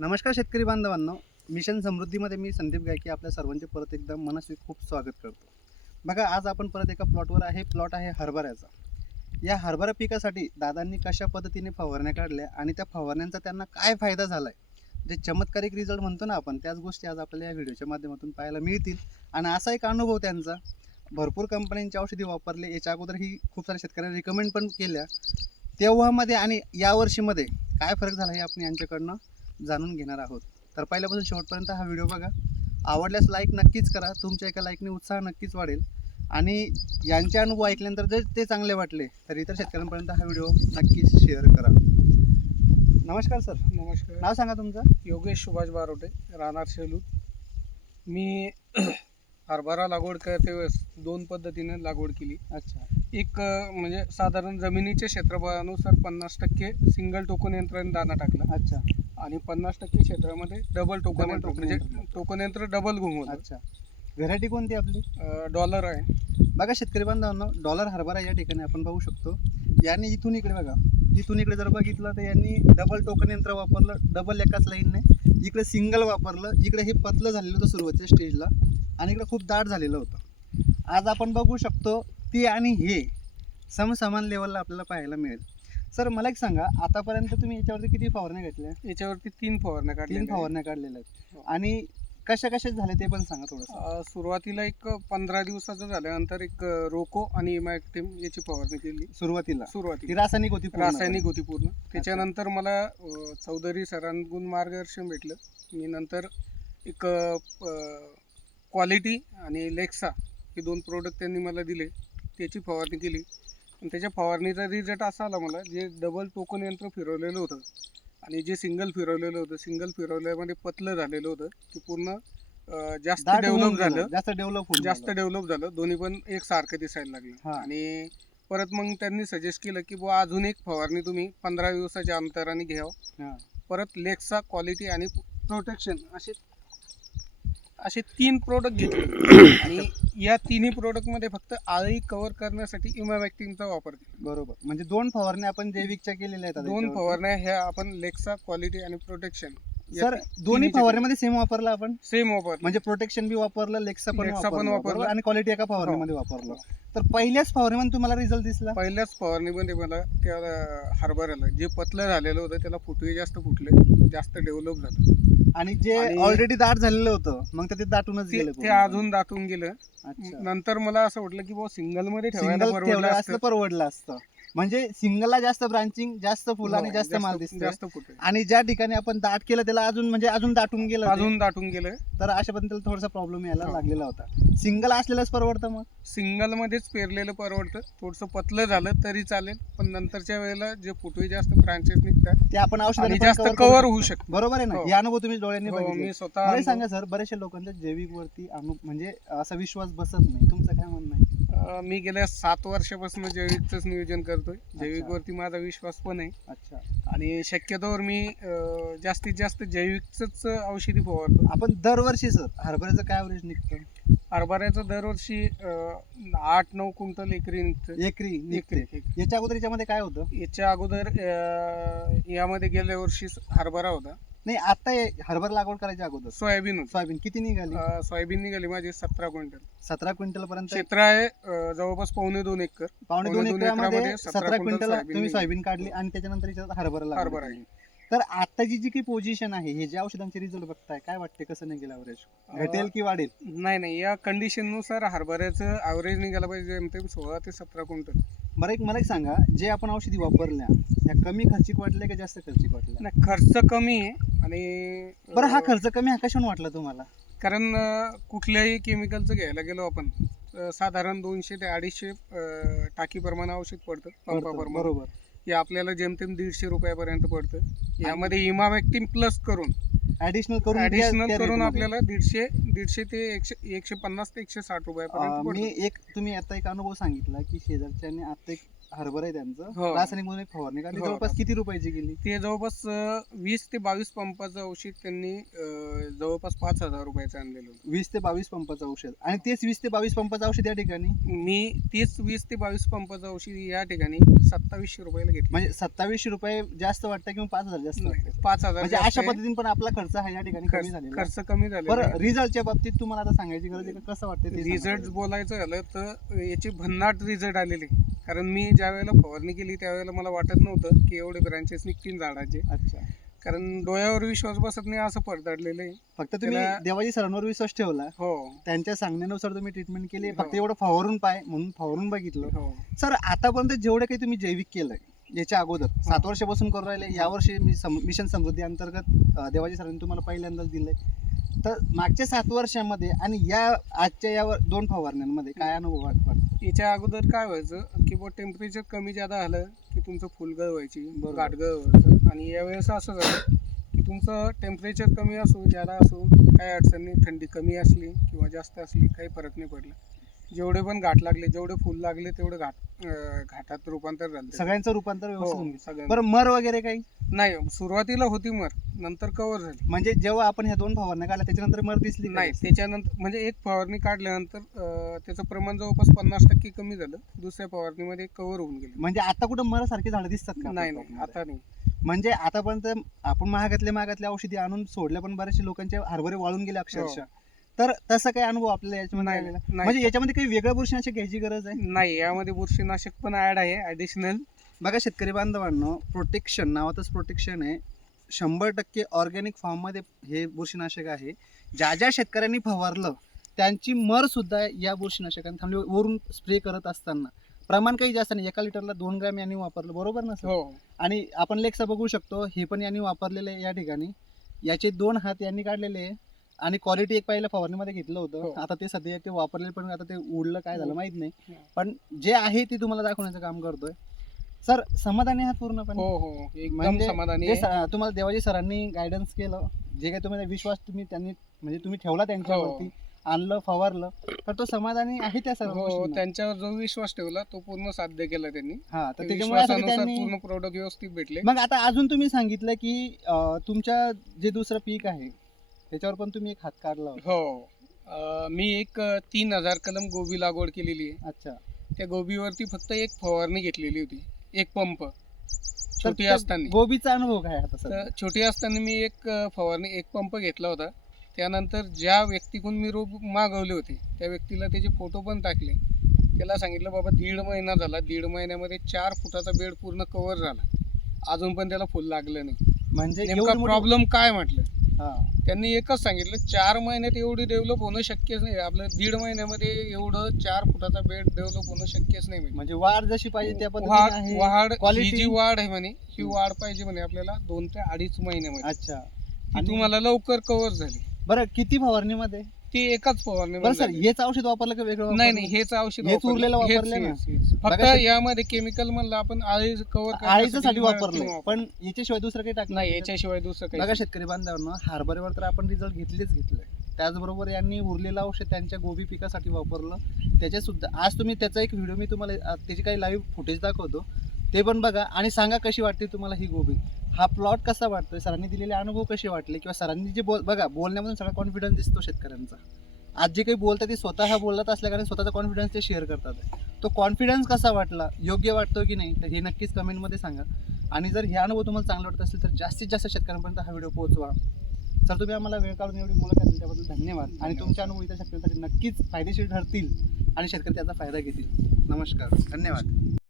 नमस्कार शेतकरी बांधवांनो. मिशन समृद्धीमध्ये मी संदीप गायकी आपल्या सर्वांचे परत एकदा मनस्वी खूप स्वागत करतो. बघा आज आपण परत एका प्लॉटवर आहे. प्लॉट आहे हरभऱ्याचा. या हरभरा पिकासाठी दादांनी कशा पद्धतीने फवारण्या काढल्या आणि त्या फवारण्यांचा त्यांना काय फायदा झाला आहे जे चमत्कारिक रिझल्ट म्हणतो ना आपण त्याच गोष्टी आज आपल्याला या व्हिडिओच्या माध्यमातून पाहायला मिळतील. आणि असा एक अनुभव त्यांचा. भरपूर कंपन्यांची औषधी वापरले. याच्या अगोदर ही खूप साऱ्या शेतकऱ्यांनी रिकमेंड पण केल्या. तेव्हामध्ये आणि यावर्षीमध्ये काय फरक झाला हे आपण यांच्याकडनं जाणून घेणार आहोत. तर पहिल्यापासून शेवटपर्यंत हा व्हिडिओ बघा. आवडल्यास लाईक नक्कीच करा. तुमच्या एका लाईकने उत्साह नक्कीच वाढेल. आणि यांचे अनुभव ऐकल्यानंतर जर ते चांगले वाटले तर इतर शेतकऱ्यांपर्यंत हा व्हिडिओ नक्कीच शेअर करा. नमस्कार सर नमस्कार. नाव सांगा तुमचं? योगेश सुभाष बारोटे राहणार सेलू मी हरभरा लागवड करते वेळेस दोन पद्धतीने लागवड केली. अच्छा. एक म्हणजे साधारण जमिनीच्या क्षेत्रफळानुसार पन्नास टक्के सिंगल टोकन यंत्राने दाना टाकला. अच्छा. आणि पन्नास टक्के क्षेत्रामध्ये डबल टोकन Double टोकन म्हणजे यंत्र. टोकन यंत्र डबल घुमवलं अच्छा. व्हेरायटी कोणती आपली? डॉलर आहे. बघा शेतकरी बांधवांनो डॉलर हरभरा या ठिकाणी आपण पाहू शकतो. यांनी इथून इकडे बघा. इथून इकडे जर बघितलं तर यांनी डबल टोकन यंत्र वापरलं डबल एकाच लाईनने इकडे सिंगल वापरलं इकडे हे पतलं झालेलं होतं सुरुवातीच्या स्टेजला आणि इकडे खूप दाट झालेलं होतं. आज आपण बघू शकतो ते आणि हे समसमान लेवलला आपल्याला पाहायला मिळेल. सर मला एक सांगा आतापर्यंत तुम्ही याच्यावरती किती फवारण्या घेतल्या? याच्यावरती तीन फवारण्या तीन काढल्या फवारण्या काढलेल्या हो. आहेत आणि कशा कशा झाल्या ते पण सांगा थोडंसं. सुरुवातीला एक पंधरा दिवसाचं झाल्यानंतर एक अं, रोको आणि इमॅक्टिम याची फवारणी केली. सुरुवातीला? ती सुरुवातीला रासायनिक होती. रासायनिक होती पूर्ण. त्याच्यानंतर मला अ, चौधरी सरांकडून मार्गदर्शन भेटलं. मी नंतर एक क्वालिटी आणि लेक्सा हे दोन प्रोडक्ट त्यांनी मला दिले. त्याची फवारणी केली. आणि त्याच्या फवारणीचा रिझल्ट असा आला मला जे डबल टोकन यंत्र फिरवलेलं होतं आणि जे सिंगल फिरवलेलं होतं सिंगल फिरवल्यामध्ये पतलं झालेलं होतं ते पूर्ण अ, जास्त दाट होऊन डेव्हलप गेलं, झालं जास्त डेव्हलप होऊन जास्त. डेव्हलप झालं दोन्ही पण एक सारखं दिसायला लागलं हा. आणि परत मग त्यांनी सजेस्ट केलं की बुवा अजून एक फवारणी तुम्ही पंधरा दिवसाच्या अंतराने घ्यावं हा. परत लेक्सा क्वालिटी आणि प्रोटेक्शन असे असे तीन प्रोडक्ट घेतले. आणि या तिन्ही प्रोडक्टमध्ये फक्त आळी कव्हर करण्यासाठी इमॅवॅक्टिंगचा वापर केला. बरोबर. म्हणजे दोन फवारण्या आपण जैविकच्या केलेल्या आहेत दोन. फवारण्या ह्या आपण लेक्सा क्वालिटी आणि प्रोटेक्शन सर दोन्ही फवारण्यामध्ये सेम वापरला आपण? सेम वापर म्हणजे प्रोटेक्शन बी वापरलं लेक्सा पण पण वापरलं? आणि क्वालिटी एका फवारणीमध्ये वापरलं. तर पहिल्याच फवारणीमध्ये तुम्हाला रिझल्ट दिसला? पहिल्याच फवारणीमध्ये मला त्या हरभऱ्याला जे पतलं झालेलं होतं त्याला फुटवे जास्त फुटले. जास्त डेव्हलप झालं. आणि जे आणि- ऑलरेडी दाट झालेलं होतं मग ते दाटूनच ते गेलं ते अजून दाटून गेलं. अच्छा. नंतर मला असं वाटलं की बुवा सिंगलमध्ये ठेवायला परवडलं ठेवलं असतं. असतं. परवडलं असतं. म्हणजे सिंगलला जास्त ब्रांचिंग जास्त फुल आणि हो, जास्त माल दिसतो फुटे आणि ज्या ठिकाणी आपण दाट केलं त्याला अजून म्हणजे अजून दाटून गेलं ते. अजून दाटून गेलं तर अशा पद्धतीने थोडासा प्रॉब्लेम यायला हो. लागलेला होता. सिंगल असलेलंच परवडतं मग? सिंगल मध्येच पेरलेलं परवडतं. थोडस पतलं झालं तरी चालेल पण नंतरच्या वेळेला जे फुटवे जास्त ब्रांचेस निघतात ते आपण आणि औषधाने जास्त कव्हर होऊ शकतो. बरोबर आहे ना? हो. हे अनुभव तुम्ही डोळ्यांनी हो, बघितले. मी स्वतः मला सांगा सर बरेचशा लोकांच्या जैविक वरती अनु म्हणजे असा विश्वास बसत नाही. तुमचं काय म्हणणं आहे? अं, मी गेल्या सात वर्षापासून जैविकच नियोजन करतोय. जैविक अच्छा. वरती माझा विश्वास पण आहे. अच्छा. आणि शक्यतोवर मी अं, जास्तीत जास्त जैविकच औषधी फवारतो. आपण दरवर्षी सर हरभऱ्याचं काय ॲव्हरेज निघतं? हरभऱ्याचं दरवर्षी अं, आठ नऊ क्विंटल एकरी निघतं एकरी निघते एकरी एकरी. याच्या अगोदर याच्यामध्ये काय होतं? याच्या अगोदर अं, यामध्ये गेल्या वर्षी हरभरा होता. नाही आता हे हरभरा लागवड करायच्या अगोदर. सोयाबीन होतं सोयाबीन किती निघाली? अं, सोयाबीन निघाली माझी सतरा क्विंटल. सतरा क्विंटल पर्यंत क्षेत्र आहे अं, जवळपास पावणे दोन एकर. पावणे दोन पावणे दोन एकरामध्ये एकरामध्ये सतरा सतरा क्विंटल क्विंटल सोयाबीन तुम्ही निघाली. सोयाबीन काढली आणि त्याच्यानंतर याच्यात हरभरा लागवड हरभरा केली. तर आताची जी काही पोझिशन आहे हे जे औषधांचे रिझल्ट बघताय काय वाटते कसं नाही गेलं ॲव्हरेज घटेल की वाढेल? नाही नाही. या कंडिशननुसार हरभऱ्याचं ॲव्हरेज निघाला पाहिजे जेमतेम सोळा ते सतरा क्विंटल. बरं एक मला एक सांगा. जे आपण औषधी वापरल्या ह्या कमी खर्चिक वाटल्या का जास्त खर्चिक वाटल्या? नाही खर्च कमी आहे आणि बरं हा खर्च कमी हा कशाने वाटला तुम्हाला? कारण अं, कुठल्याही केमिकलचं घ्यायला गेलो आपण अं, साधारण दोनशे ते अडीचशे अं, टाकीप्रमाणे औषध पडतं पडतं, पंपाप्रमाणे बरोबर. हे आपल्याला जेमतेम दीडशे रुपयापर्यंत पडतं यामध्ये इमामॅक्टिन प्लस करून ऍडिशनल करून ऍडिशनल करून. आपल्याला दीडशे दीडशे ते एकशे एकशे पन्नास ते एकशे साठ रुपयापर्यंत मी एक तुम्ही आता एक अनुभव सांगितला की शेजारच्याने आता एक हरभरा आहे त्यांचं. हो. रासायनिक म्हणून एक फवारणी काढली हो, जवळपास किती रुपयाची गेली? ते जवळपास अं, वीस ते बावीस पंपाचं औषध त्यांनी अं, जवळपास पाच हजार रुपयाचं आणलेलं होतं. वीस ते बावीस पंपाचं औषध. आणि तेच वीस ते बावीस पंपाचं औषध या ठिकाणी? मी तीस वीस ते बावीस पंपाचं औषध या ठिकाणी सत्तावीसशे रुपयाला घेतलं. म्हणजे सत्तावीसशे रुपये जास्त वाटतं किंवा पाच हजार जास्त वाटतं पाच हजार म्हणजे जास्त अशा आहे. पद्धतीने पण आपला खर्च हा या ठिकाणी कमी खर्च झालेला आहे. खर्च कमी बरं आहे. रिझल्टच्या बाबतीत तुम्हाला आता सांगायची गरज आहे का? कसं वाटतं ते सांगा रिझल्ट. बोलायचं झालं तर याचे भन्नाट रिझल्ट आलेले कारण मी ज्या वेळेला फवारणी केली त्यावेळेला मला वाटत नव्हतं की एवढे ब्रांचेस निघतील झाडाचे. अच्छा. कारण डोळ्यावर विश्वास बसत नाही असं पडताडलेलं आहे. फक्त तुम्ही त्याला- देवाजी सरांवर विश्वास ठेवला. हो. त्यांच्या सांगण्यानुसार तुम्ही ट्रीटमेंट केली हो. फक्त एवढं फवारून पाय म्हणून फवारून बघितलं. हो. सर आतापर्यंत जेवढं काही तुम्ही जैविक केलंय याच्या अगोदर सात वर्षापासून करून राहिले यावर्षी मी सम- मिशन समृद्धी अंतर्गत अं, देवाजी सरांनी तुम्हाला पहिल्यांदाच दिलंय. तर मागच्या सात वर्षामध्ये आणि या आजच्या या वर- दोन फवारण्यांमध्ये काय अनुभव वाट- वाटतो याच्या अगोदर काय व्हायचं की बुवा टेम्परेचर कमी जादा आलं की तुमचं फुलगळ व्हायची बरोबर. गाठगळ व्हायचं. आणि यावेळेस असं झालं की तुमचं टेम्परेचर कमी असो जादा असो काही अडचण नाही थंडी कमी असली किंवा जास्त असली काही फरक नाही पडला. जेवढे पण घाट लागले जेवढे फुल लागले तेवढे घाट अं, घाटात रूपांतर झालं. सगळ्यांचं रूपांतर व्यवस्थित होऊन हो गेलं. सगळ्यांचं. बरं मर वगैरे काही नाही सुरुवातीला होती मर नंतर कव्हर झाली म्हणजे जेव्हा आपण ह्या दोन फवारण्या काढल्या त्याच्यानंतर मर दिसली का? नाही त्याच्यानंतर म्हणजे एक फवारणी काढल्यानंतर अं, त्याचं प्रमाण जवळपास पन्नास टक्के कमी झालं दुसऱ्या फवारणीमध्ये कव्हर होऊन गेलं म्हणजे आता कुठं मर सारखी झाडं दिसतात का नाही? आता नाही म्हणजे आतापर्यंत आपण महागातल्या महागातल्या औषधी आणून सोडल्या पण बरेचसे लोकांचे हरभरे वाळून गेले अक्षरशः तर तसा काही अनुभव आपल्याला याच्यामध्ये नाही, आलेला? नाही. म्हणजे याच्यामध्ये काही वेगळ्या बुरशीनाशक घ्यायची गरज आहे? नाही यामध्ये बुरशीनाशक पण ऍड आहे ऍडिशनल बघा शेतकरी बांधवांनो प्रोटेक्शन नावातच प्रोटेक्शन आहे. शंभर टक्के ऑर्गॅनिक फॉर्ममध्ये हे बुरशीनाशक आहे. ज्या ज्या शेतकऱ्यांनी फवारलं त्यांची मर सुद्धा या बुरशीनाशकांनी थांबली. वरून स्प्रे करत असताना. प्रमाण काही जास्त नाही. एका लिटरला दोन ग्रॅम यांनी वापरलं. बरोबर ना सर? हो. आणि आपण लेक्सा बघू शकतो. हे पण यांनी वापरलेले आहे या ठिकाणी. याचे दोन हात यांनी काढलेले आहे. आणि क्वालिटी एक पहिल्या फवारणीमध्ये घेतलं हो. होतं आता ते सध्या ते वापरले पण आता ते उडलं काय झालं हो. माहीत नाही. हो. पण जे आहे ते तुम्हाला दाखवण्याचं काम करतोय. सर समाधानी आहात पूर्णपणे? हो हो. एकदम म्हणजे समाधानी तुम्हाला देवाजी सरांनी गायडन्स केलं जे काही तुम्हाला विश्वास तुम्ही त्यांनी म्हणजे तुम्ही ठेवला त्यांच्यावरती आणलं फवारलं तर तो समाधानी आहे त्या सर्व हो. त्यांच्यावर जो विश्वास ठेवला तो पूर्ण साध्य केला त्यांनी. हा तर त्या त्याच्यामुळे पूर्ण प्रोडक्ट व्यवस्थित भेटले. मग आता अजून तुम्ही सांगितलं की तुमच्या जे दुसरं पीक आहे त्याच्यावर पण तुम्ही एक हात काढला होता. हो. अं, मी एक अं, तीन हजार कलम गोबी लागवड केलेली आहे. अच्छा. त्या गोबीवरती फक्त एक फवारणी घेतलेली होती. एक पंप. तर छोटी त्या असताना. गोबीचा अनुभव काय आहे आता सर तर छोटी असताना मी एक अं, फवारणी एक पंप घेतला होता. त्यानंतर ज्या व्यक्तीकडून मी रोप मागवले होते त्या व्यक्तीला त्याचे फोटो पण टाकले. त्याला सांगितलं बाबा दीड महिना झाला. दीड महिन्यामध्ये चार फुटाचा बेड पूर्ण कव्हर झाला. अजून पण त्याला फुल लागलं नाही. म्हणजे नेमका एवढी मोठी- प्रॉब्लेम काय म्हटलं. त्यांनी एकच सांगितलं चार महिन्यात एवढी डेव्हलप होणं शक्यच नाही. आपलं दीड महिन्यामध्ये एवढं चार फुटाचा बेड डेव्हलप होणं शक्यच नाही म्हणे. म्हणजे वाढ जशी पाहिजे त्या वाढ पद्धतीने आहे. वाढ ही जी वाढ आहे म्हणे ही. वाढ पाहिजे म्हणे आपल्याला दोन ते अडीच महिन्यामध्ये. अच्छा. ती तुम्हाला लवकर कव्हर झाली. बरं किती फवारणीमध्ये? ती एकाच बरं फवारणी सर हेच औषध वापरलं का वेगळं नाही? नाही हेच औषध हेच वापरलं. उरलेलं हेच- वापरलं ना? हेच- हेच. फक्त बघा यामध्ये केमिकल म्हणलं आपण आळी कव्हर आळीच्यासाठी वापरलं पण याच्याशिवाय दुसरं काही टाकलं नाही याच्याशिवाय दुसरं बघा काही शेतकरी बांधवांना हार्बरवर तर आपण रिझल्ट घेतलेच घेतले त्याचबरोबर यांनी उरलेलं औषध त्यांच्या गोबी पिकासाठी वापरलं. त्याचे सुद्धा आज तुम्ही त्याचा एक व्हिडिओ मी तुम्हाला त्याची काही लाईव्ह फुटेज दाखवतो. ते पण बघा आणि सांगा कशी वाटते तुम्हाला ही गोबी? हा प्लॉट कसा वाटतोय? सरांनी दिलेले अनुभव कसे वाटले? किंवा सरांनी जे बोल बघा बोलण्यामधून सगळा कॉन्फिडन्स दिसतो शेतकऱ्यांचा. आज जे काही बोलतात ते स्वतः बोलत असल्या कारण स्वतःचा कॉन्फिडन्स ते शेअर करतात. तो कॉन्फिडन्स कसा वाटला? योग्य वाटतो की नाही? तर हे नक्कीच कमेंटमध्ये सांगा. आणि जर हे अनुभव तुम्हाला चांगला वाटत असेल तर जास्तीत जास्त शेतकऱ्यांपर्यंत हा व्हिडिओ पोहोचवा. सर तुम्ही आम्हाला वेळ काढून एवढी मुलाखत दिली त्याबद्दल धन्यवाद. आणि तुमचे अनुभव इतर शेतकऱ्यांसाठी नक्कीच फायदेशीर ठरतील आणि शेतकरी त्याचा फायदा घेतील. नमस्कार. धन्यवाद.